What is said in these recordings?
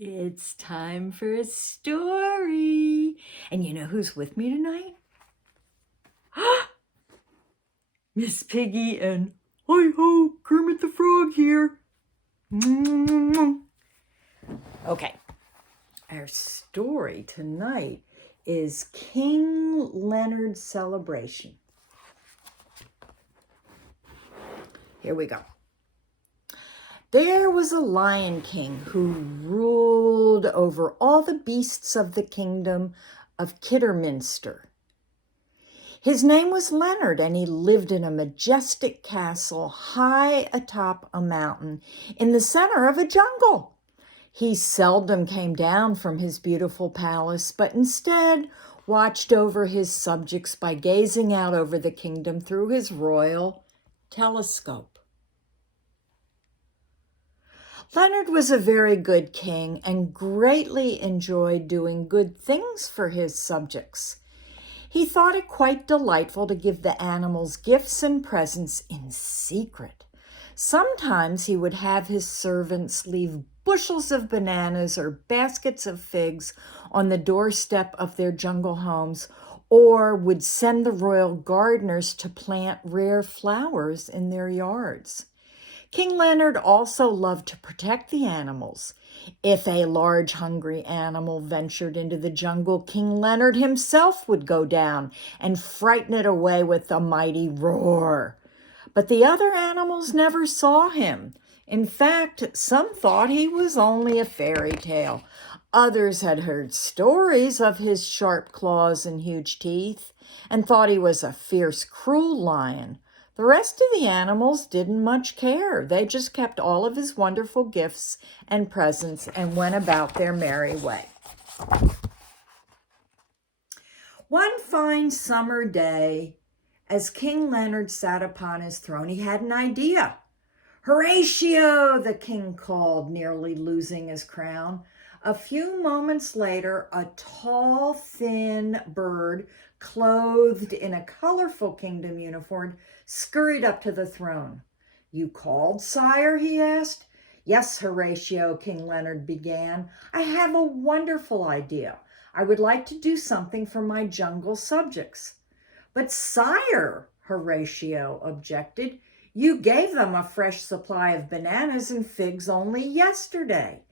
It's time for a story. And you know who's with me tonight? Miss Piggy and hi-ho, Kermit the Frog here. Okay, our story tonight is King Leonard's celebration. Here we go. There was a Lion King who ruled over all the beasts of the kingdom of Kidderminster. His name was Leonard, and he lived in a majestic castle high atop a mountain in the center of a jungle. He seldom came down from his beautiful palace, but instead watched over his subjects by gazing out over the kingdom through his royal telescope. Leonard was a very good king and greatly enjoyed doing good things for his subjects. He thought it quite delightful to give the animals gifts and presents in secret. Sometimes he would have his servants leave bushels of bananas or baskets of figs on the doorstep of their jungle homes, or would send the royal gardeners to plant rare flowers in their yards. King Leonard also loved to protect the animals. If a large hungry animal ventured into the jungle, King Leonard himself would go down and frighten it away with a mighty roar. But the other animals never saw him. In fact, some thought he was only a fairy tale. Others had heard stories of his sharp claws and huge teeth and thought he was a fierce, cruel lion. The rest of the animals didn't much care. They just kept all of his wonderful gifts and presents and went about their merry way. One fine summer day, as King Leonard sat upon his throne, he had an idea. "Horatio," the king called, nearly losing his crown. A few moments later, a tall, thin bird, clothed in a colorful kingdom uniform, scurried up to the throne. "You called, sire?" he asked. "Yes, Horatio," King Leonard began. "I have a wonderful idea. I would like to do something for my jungle subjects." "But sire," Horatio objected, "you gave them a fresh supply of bananas and figs only yesterday."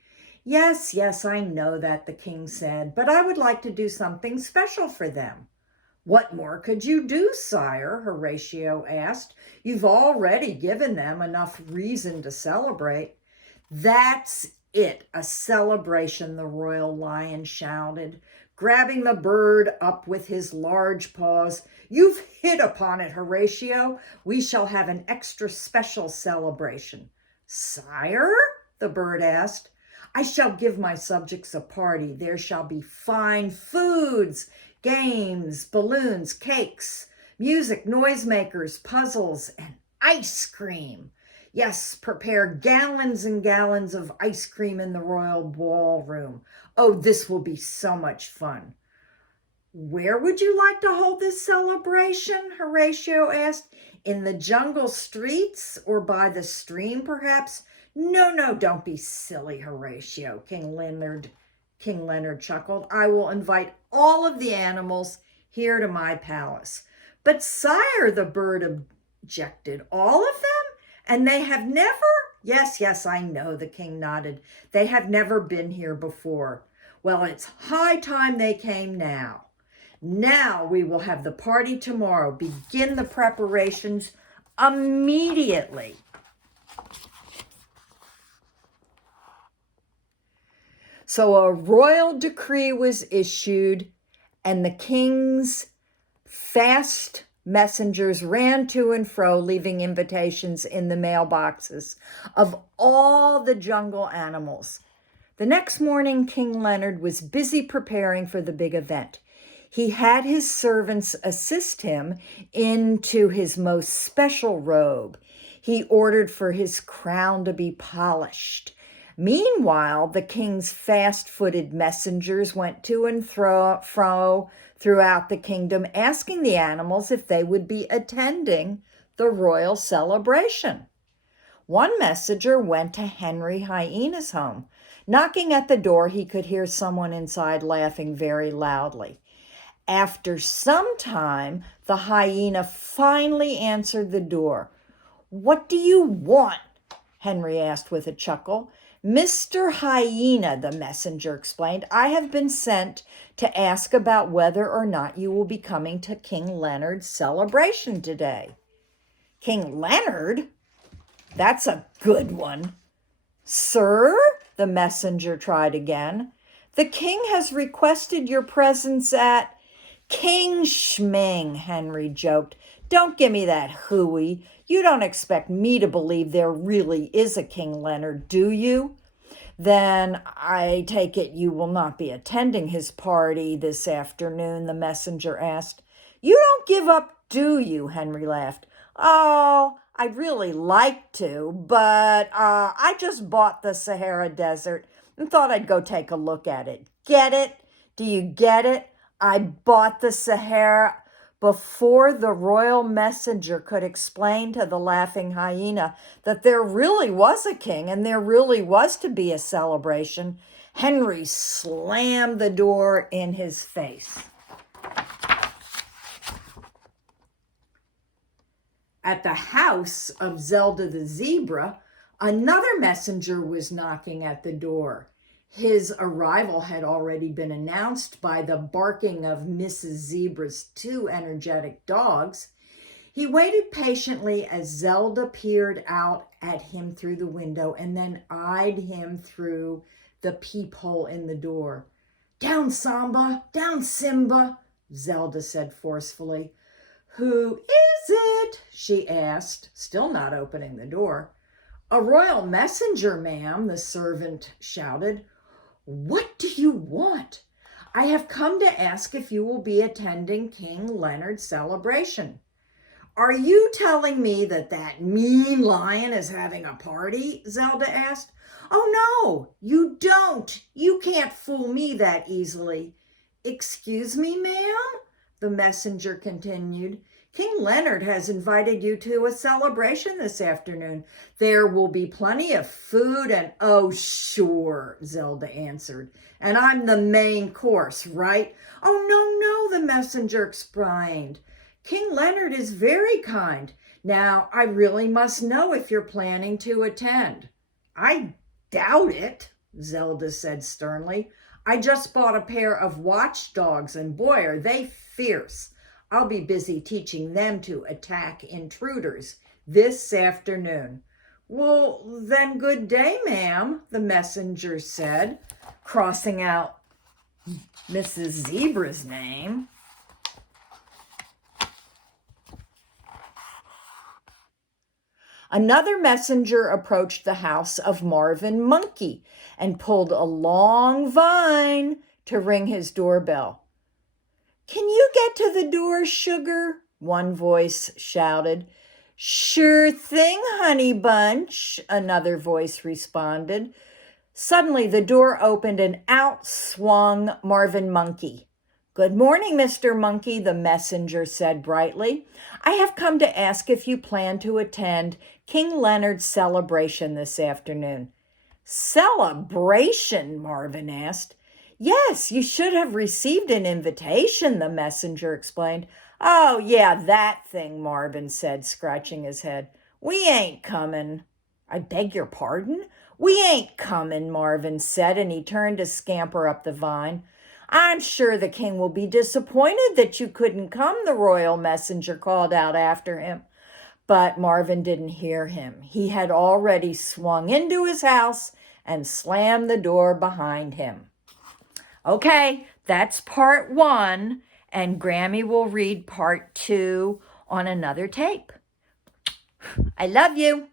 Yes, I know that," the king said, "but I would like to do something special for them." "What more could you do, sire?" Horatio asked. "You've already given them enough reason to celebrate." "That's it, a celebration," the royal lion shouted, grabbing the bird up with his large paws. "You've hit upon it, Horatio. We shall have an extra special celebration." "Sire?" the bird asked. "I shall give my subjects a party. There shall be fine foods, games, balloons, cakes, music, noisemakers, puzzles, and ice cream. Yes, prepare gallons and gallons of ice cream in the royal ballroom. Oh, this will be so much fun." "Where would you like to hold this celebration?" Horatio asked. "In the jungle streets or by the stream, perhaps?" No, don't be silly, Horatio," King Leonard chuckled. "I will invite all of the animals here to my palace." "But sire," the bird objected, "all of them? And they have never—" Yes, I know," the king nodded. "They have never been here before." "Well, it's high time they came now. Now we will have the party tomorrow. Begin the preparations immediately." So a royal decree was issued, and the king's fast messengers ran to and fro, leaving invitations in the mailboxes of all the jungle animals. The next morning, King Leonard was busy preparing for the big event. He had his servants assist him into his most special robe. He ordered for his crown to be polished. Meanwhile, the king's fast-footed messengers went to and fro throughout the kingdom, asking the animals if they would be attending the royal celebration. One messenger went to Henry Hyena's home. Knocking at the door, he could hear someone inside laughing very loudly. After some time, the hyena finally answered the door. "What do you want?" Henry asked with a chuckle. "Mr. Hyena," the messenger explained, "I have been sent to ask about whether or not you will be coming to King Leonard's celebration today." "King Leonard? That's a good one." "Sir," the messenger tried again, "the king has requested your presence at—" "King Schming," Henry joked. "Don't give me that hooey. You don't expect me to believe there really is a King Leonard, do you?" "Then I take it you will not be attending his party this afternoon?" the messenger asked. "You don't give up, do you?" Henry laughed. "Oh, I'd really like to, but I just bought the Sahara Desert and thought I'd go take a look at it. Get it? Do you get it? I bought the Sahara." Before the royal messenger could explain to the laughing hyena that there really was a king and there really was to be a celebration, Henry slammed the door in his face. At the house of Zelda the zebra, another messenger was knocking at the door. His arrival had already been announced by the barking of Mrs. Zebra's two energetic dogs. He waited patiently as Zelda peered out at him through the window and then eyed him through the peephole in the door. "Down, Samba! Down, Simba!" Zelda said forcefully. "Who is it?" she asked, still not opening the door. "A royal messenger, ma'am," the servant shouted. "What do you want?" "I have come to ask if you will be attending King Leonard's celebration." "Are you telling me that that mean lion is having a party?" Zelda asked. "Oh, no, you don't. You can't fool me that easily." "Excuse me, ma'am," the messenger continued. "King Leonard has invited you to a celebration this afternoon. There will be plenty of food and—" "Oh, sure," Zelda answered. "And I'm the main course, right?" "Oh, no, the messenger explained. King Leonard is very kind. Now, I really must know if you're planning to attend." "I doubt it," Zelda said sternly. "I just bought a pair of watchdogs, and boy, are they fierce. I'll be busy teaching them to attack intruders this afternoon." "Well, then good day, ma'am," the messenger said, crossing out Mrs. Zebra's name. Another messenger approached the house of Marvin Monkey and pulled a long vine to ring his doorbell. "Can you get to the door, sugar?" one voice shouted. "Sure thing, honey bunch," another voice responded. Suddenly the door opened and out swung Marvin Monkey. "Good morning, Mr. Monkey," the messenger said brightly. "I have come to ask if you plan to attend King Leonard's celebration this afternoon." "Celebration?" Marvin asked. "Yes, you should have received an invitation," the messenger explained. "Oh, yeah, that thing," Marvin said, scratching his head. "We ain't coming." "I beg your pardon?" "We ain't coming," Marvin said, and he turned to scamper up the vine. "I'm sure the king will be disappointed that you couldn't come," the royal messenger called out after him. But Marvin didn't hear him. He had already swung into his house and slammed the door behind him. Okay, that's part 1, and Grammy will read part 2 on another tape. I love you.